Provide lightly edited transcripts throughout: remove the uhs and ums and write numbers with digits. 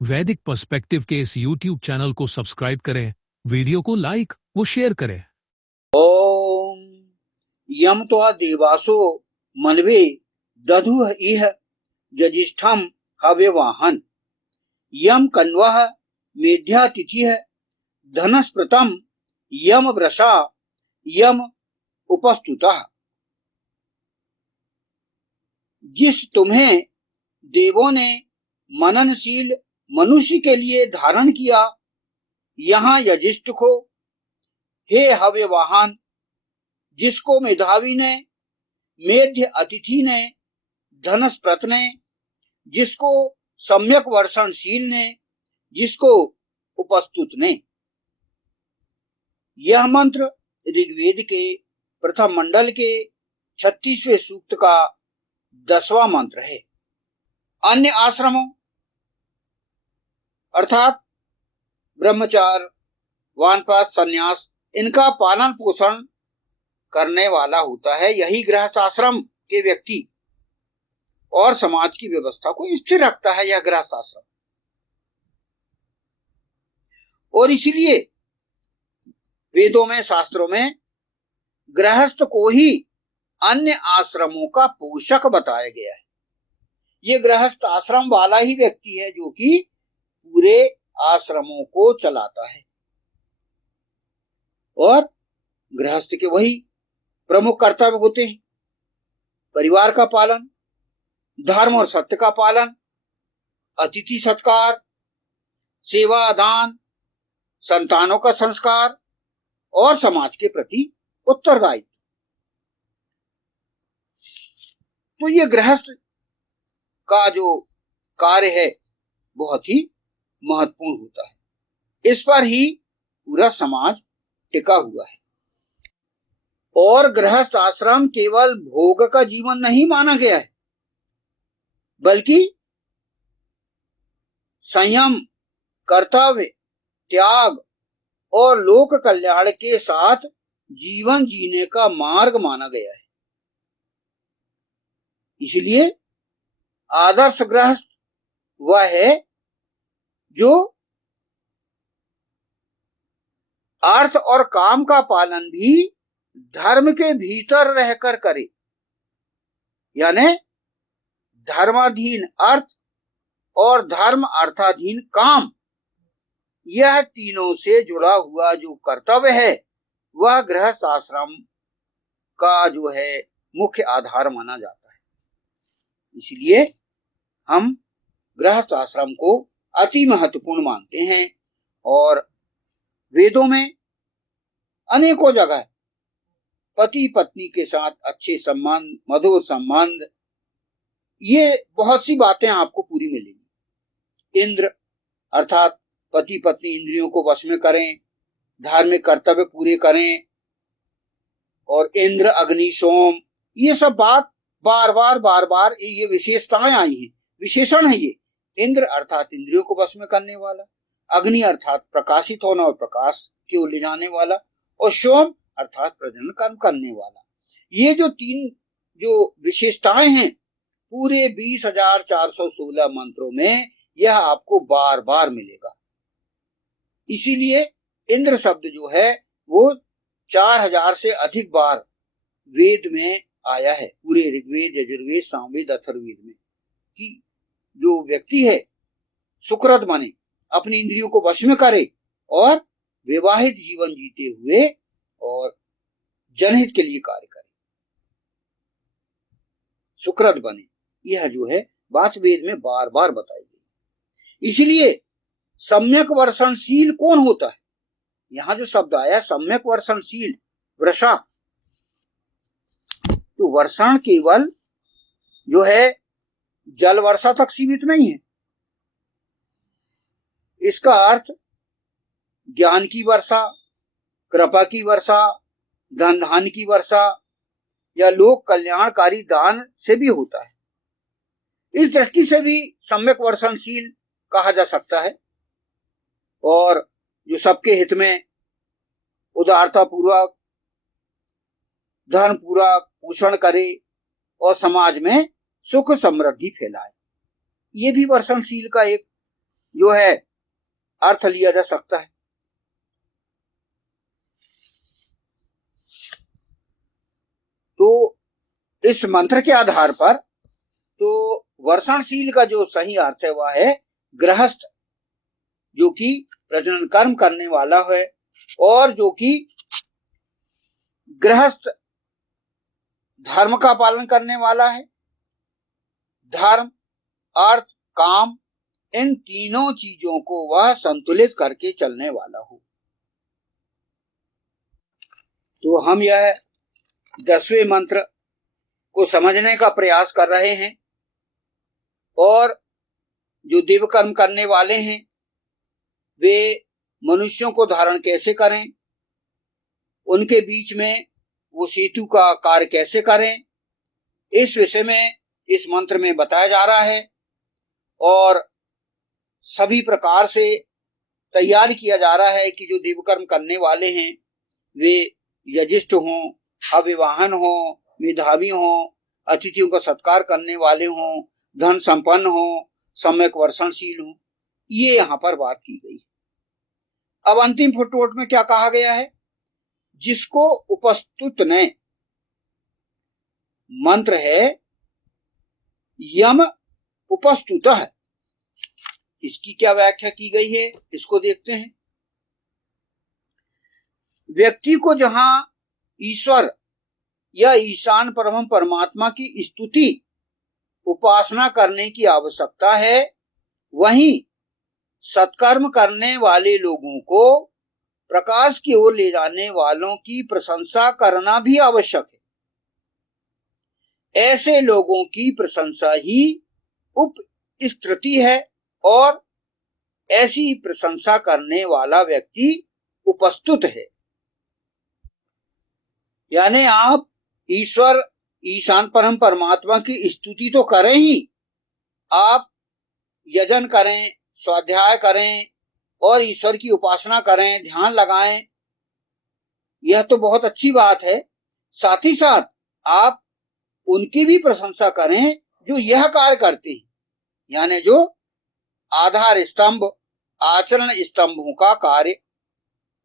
वैदिक पर्सपेक्टिव के इस YouTube चैनल को सब्सक्राइब करें, वीडियो को लाइक व शेयर करें। ओम यम त्वा देवासो मनवे दधुः इह यजिष्ठम हव्यवाहन यम कन्वः मेध्यातिथिः धनस्पृतम यम वृषा यम उपस्तुतः। जिस तुम्हें देवों ने मननशील मनुष्य के लिए धारण किया, यहाँ यजिष्ठ को, हे हव्यवाहन, जिसको मेधावी ने, मेध्य अतिथि ने, धनस्पृत ने, जिसको सम्यक वर्षणशील ने, जिसको उपस्तुत ने। यह मंत्र ऋग्वेद के प्रथम मंडल के 36वें सूक्त का 10वां मंत्र है। अन्य आश्रमों अर्थात ब्रह्मचार्य, वानप्रस्थ, संन्यास, इनका पालन पोषण करने वाला होता है। यही गृहस्थ आश्रम के व्यक्ति और समाज की व्यवस्था को स्थिर रखता है, यह गृहस्थ आश्रम। और इसलिए वेदों में, शास्त्रों में गृहस्थ को ही अन्य आश्रमों का पोषक बताया गया है। ये गृहस्थ आश्रम वाला ही व्यक्ति है जो कि पूरे आश्रमों को चलाता है। और गृहस्थ के वही प्रमुख कर्तव्य होते हैं: परिवार का पालन, धर्म और सत्य का पालन, अतिथि सत्कार, सेवा, दान, संतानों का संस्कार और समाज के प्रति उत्तरदायित्व। तो ये गृहस्थ का जो कार्य है बहुत ही महत्वपूर्ण होता है। इस पर ही पूरा समाज टिका हुआ है। और गृहस्थ आश्रम केवल भोग का जीवन नहीं माना गया है, बल्कि संयम, कर्तव्य, त्याग और लोक कल्याण के साथ जीवन जीने का मार्ग माना गया है। इसलिए आदर्श गृहस्थ वह है जो अर्थ और काम का पालन भी धर्म के भीतर रहकर करे, यानी धर्माधीन अर्थ और धर्म अर्थाधीन काम, यह तीनों से जुड़ा हुआ जो कर्तव्य है वह गृहस्थ आश्रम का जो है मुख्य आधार माना जाता है। इसलिए हम गृहस्थ आश्रम को अति महत्वपूर्ण मानते हैं। और वेदों में अनेकों जगह पति पत्नी के साथ अच्छे संबंध, मधुर संबंध, ये बहुत सी बातें आपको पूरी मिलेंगी। इंद्र अर्थात पति पत्नी इंद्रियों को वश में करें, धार्मिक कर्तव्य पूरे करें, और इंद्र, अग्नि, सोम, ये सब बात बार बार ये विशेषताएं आई हैं, विशेषण है ये। इंद्र अर्थात इंद्रियों को वश में करने वाला, अग्नि अर्थात प्रकाशित होना और प्रकाश की ओर ले जाने वाला, और सोम अर्थात प्रजनन कर्म करने वाला। ये जो तीन जो विशेषताएं हैं पूरे 20,416 मंत्रों में यह आपको बार बार मिलेगा। इसीलिए इंद्र शब्द जो है वो 4,000 से अधिक बार वेद में आया है, पूरे ऋग्वेद, यजुर्वेद, सामवेद, अथर्ववेद में, कि जो व्यक्ति है सुकृत बने, अपनी इंद्रियों को वश में करे और विवाहित जीवन जीते हुए और जनहित के लिए कार्य करे, सुकृत बने, यह जो है बात वेद में बार बार बताई गई। इसलिए सम्यक वर्षणशील कौन होता है? यहां जो शब्द आया सम्यक वर्षणशील, वृषा, तो वर्षण केवल जो है जल वर्षा तक सीमित नहीं है। इसका अर्थ ज्ञान की वर्षा, कृपा की वर्षा, धन धान्य की वर्षा या लोक कल्याणकारी दान से भी होता है। इस दृष्टि से भी सम्यक वर्षणशील कहा जा सकता है। और जो सबके हित में उदारता पूर्वक, धर्म पूर्वक पोषण करे और समाज में सुख समृद्धि फैलाए, ये भी वर्षणशील का एक जो है अर्थ लिया जा सकता है। तो इस मंत्र के आधार पर तो वर्षणशील का जो सही अर्थ है वह है गृहस्थ, जो कि प्रजनन कर्म करने वाला है और जो कि गृहस्थ धर्म का पालन करने वाला है। धर्म, अर्थ, काम, इन तीनों चीजों को वह संतुलित करके चलने वाला हो। तो हम यह 10वें मंत्र को समझने का प्रयास कर रहे हैं और जो दिव्य कर्म करने वाले हैं वे मनुष्यों को धारण कैसे करें, उनके बीच में वो सेतु का कार्य कैसे करें, इस विषय में इस मंत्र में बताया जा रहा है और सभी प्रकार से तैयार किया जा रहा है कि जो दिव्य कर्म करने वाले हैं वे यजिष्ठ हों, अविवाहन हों, मेधावी हों, अतिथियों का सत्कार करने वाले हों, धन संपन्न हों, सम्यक वर्षणशील हों, ये यहां पर बात की गई। अब अंतिम फुटनोट में क्या कहा गया है? जिसको उपस्तुत ने, मंत्र है यम उपस्तुत है, इसकी क्या व्याख्या की गई है इसको देखते हैं। व्यक्ति को जहां ईश्वर या ईशान परम परमात्मा की स्तुति उपासना करने की आवश्यकता है, वहीं सत्कर्म करने वाले लोगों को प्रकाश की ओर ले जाने वालों की प्रशंसा करना भी आवश्यक है। ऐसे लोगों की प्रशंसा ही उपस्तुति है और ऐसी प्रशंसा करने वाला व्यक्ति उपस्तुत है। यानी आप ईश्वर ईशान परम परमात्मा की स्तुति तो करें ही, आप यजन करें, स्वाध्याय करें और ईश्वर की उपासना करें, ध्यान लगाएं, यह तो बहुत अच्छी बात है। साथ ही साथ आप उनकी भी प्रशंसा करें जो यह कार्य करते हैं, यानी जो आधार स्तंभ, आचरण स्तंभों का कार्य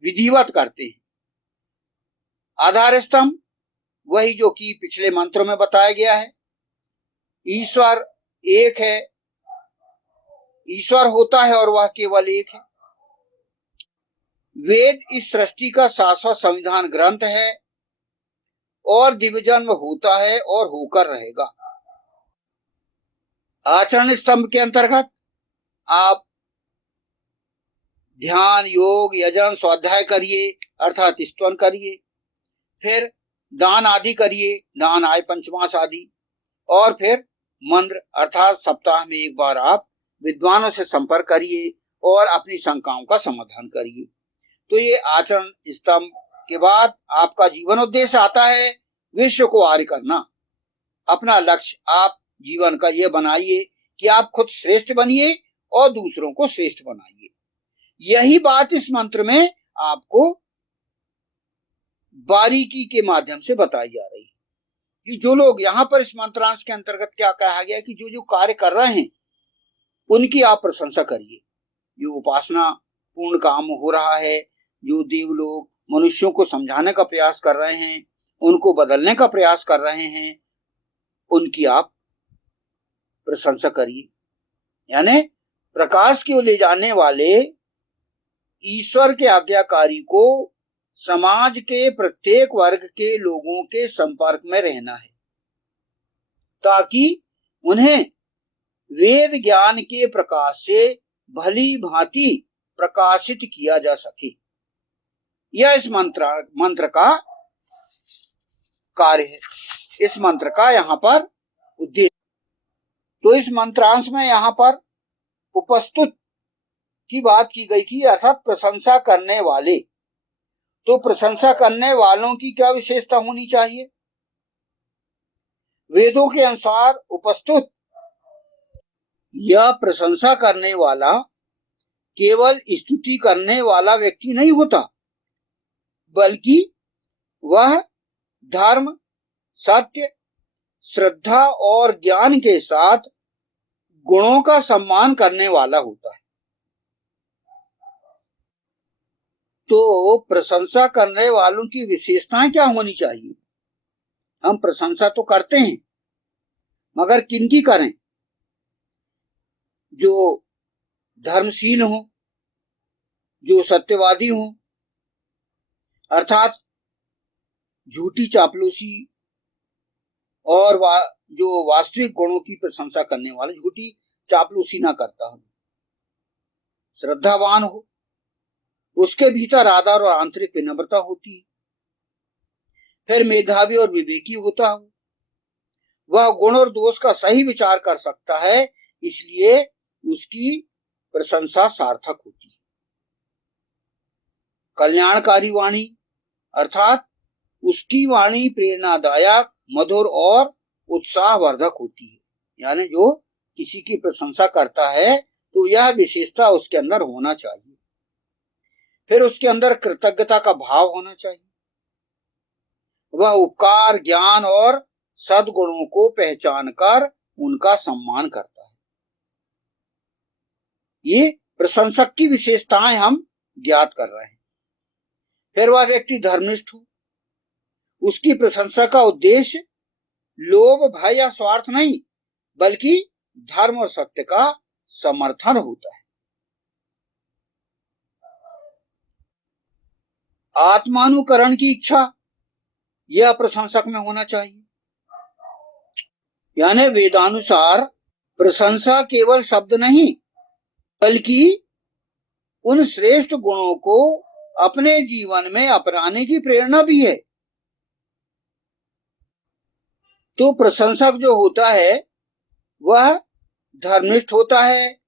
विधिवत करते हैं। आधार स्तंभ वही जो कि पिछले मंत्रों में बताया गया है। ईश्वर एक है, ईश्वर होता है और वह केवल एक है। वेद इस सृष्टि का शाश्वत संविधान ग्रंथ है और दिव्य जन्म होता है और होकर रहेगा। आचरण स्तंभ के अंतर्गत आप ध्यान, योग, यजन, स्वाध्याय करिए अर्थात स्तवन करिए, फिर दान आदि करिए, दान आय पंचमास आदि, और फिर मंत्र अर्थात सप्ताह में एक बार आप विद्वानों से संपर्क करिए और अपनी शंकाओं का समाधान करिए। तो ये आचरण स्तंभ के बाद आपका जीवन उद्देश्य आता है विश्व को आर्य करना। अपना लक्ष्य आप जीवन का ये बनाइए कि आप खुद श्रेष्ठ बनिए और दूसरों को श्रेष्ठ बनाइए। यही बात इस मंत्र में आपको बारीकी के माध्यम से बताई जा रही है कि जो लोग यहाँ पर इस मंत्रांश के अंतर्गत क्या कहा गया कि जो जो कार्य कर रहे हैं उनकी आप प्रशंसा करिए। जो उपासना पूर्ण काम हो रहा है, जो देव लोग मनुष्यों को समझाने का प्रयास कर रहे हैं, उनको बदलने का प्रयास कर रहे हैं, उनकी आप प्रशंसा करिए। यानी प्रकाश की ओर ले जाने वाले ईश्वर के आज्ञाकारी को समाज के प्रत्येक वर्ग के लोगों के संपर्क में रहना है ताकि उन्हें वेद ज्ञान के प्रकाश से भली भांति प्रकाशित किया जा सके। यह इस मंत्र का कार्य है, इस मंत्र का यहाँ पर उद्देश्य। तो इस मंत्रांश में यहाँ पर उपस्तुत की बात की गई थी अर्थात प्रशंसा करने वाले। तो प्रशंसा करने वालों की क्या विशेषता होनी चाहिए? वेदों के अनुसार उपस्तुत यह प्रशंसा करने वाला केवल स्तुति करने वाला व्यक्ति नहीं होता, बल्कि वह धर्म, सत्य, श्रद्धा और ज्ञान के साथ गुणों का सम्मान करने वाला होता है। तो प्रशंसा करने वालों की विशेषताएं क्या होनी चाहिए? हम प्रशंसा तो करते हैं, मगर किनकी करें? जो धर्मशील हो, जो सत्यवादी हो, अर्थात झूठी चापलूसी और जो वास्तविक गुणों की प्रशंसा करने वाला, झूठी चापलूसी ना करता हो, श्रद्धावान हो, उसके भीतर आदर और आंतरिक विनम्रता होती है। फिर मेधावी और विवेकी होता हो, वह गुण और दोष का सही विचार कर सकता है, इसलिए उसकी प्रशंसा सार्थक होती है। कल्याणकारी वाणी, अर्थात उसकी वाणी प्रेरणादायक, मधुर और उत्साहवर्धक होती है। यानी जो किसी की प्रशंसा करता है तो यह विशेषता उसके अंदर होना चाहिए। फिर उसके अंदर कृतज्ञता का भाव होना चाहिए। वह उपकार, ज्ञान और सद्गुणों को पहचानकर उनका सम्मान करता है। ये प्रशंसक की विशेषताएं हम ज्ञात कर रहे हैं। फिर वह व्यक्ति धर्मनिष्ठ हो, उसकी प्रशंसा का उद्देश्य लोभ, भय या स्वार्थ नहीं, बल्कि धर्म और सत्य का समर्थन होता है। आत्मानुकरण की इच्छा, यह प्रशंसक में होना चाहिए। यानी वेदानुसार प्रशंसा केवल शब्द नहीं, बल्कि उन श्रेष्ठ गुणों को अपने जीवन में अपनाने की प्रेरणा भी है। तो प्रशंसक जो होता है वह धर्मनिष्ठ होता है,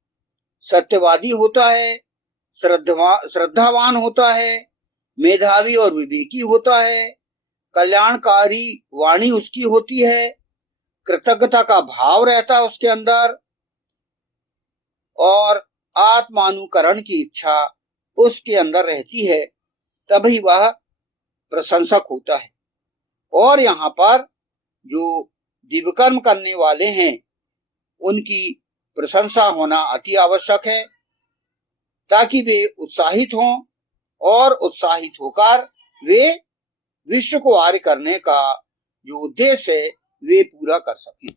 सत्यवादी होता है, श्रद्धावान होता है, मेधावी और विवेकी होता है, कल्याणकारी वाणी उसकी होती है, कृतज्ञता का भाव रहता है उसके अंदर, और आत्मानुकरण की इच्छा उसके अंदर रहती है, तभी वह प्रशंसक होता है। और यहाँ पर जो दिव्यकर्म करने वाले हैं उनकी प्रशंसा होना अति आवश्यक है, ताकि वे उत्साहित हों और उत्साहित होकर वे विश्व को आर्य करने का जो उद्देश्य है वे पूरा कर सकें।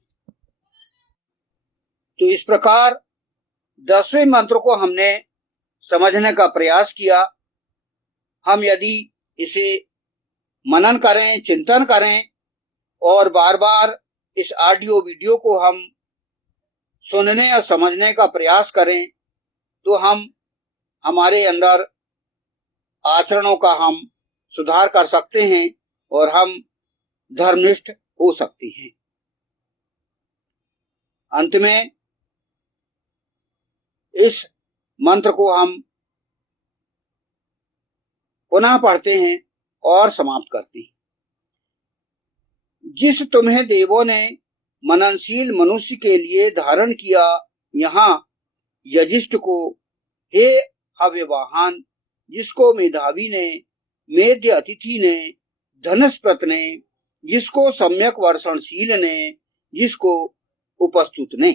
तो इस प्रकार 10वें मंत्र को हमने समझने का प्रयास किया। हम यदि इसे मनन करें, चिंतन करें और बार बार इस ऑडियो वीडियो को हम सुनने और समझने का प्रयास करें तो हम हमारे अंदर आचरणों का हम सुधार कर सकते हैं और हम धर्मनिष्ठ हो सकते हैं। अंत में इस मंत्र को हम पुनः पढ़ते हैं और समाप्त करते हैं। जिस तुम्हें देवों ने मननशील मनुष्य के लिए धारण किया, यहाँ यजिष्ठ को हे हव्यवाहन, जिसको मेधावी ने, मेध्य अतिथि ने, धनस्प्रत ने, जिसको सम्यक वर्षणशील ने, जिसको उपस्तुत ने।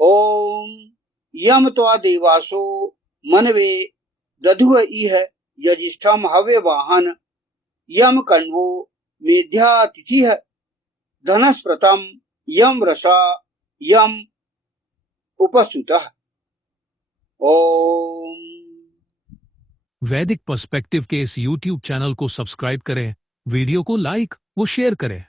ओम यम त्वा देवासो मनवे दधुः इह यजिष्ठम हव्यवाहन, यम कण्वो मेध्यातिथिः धनस्प्रतम यम रसा यम उपस्तुतः। ओम। वैदिक पर्सपेक्टिव के इस YouTube चैनल को सब्सक्राइब करें, वीडियो को लाइक व शेयर करें।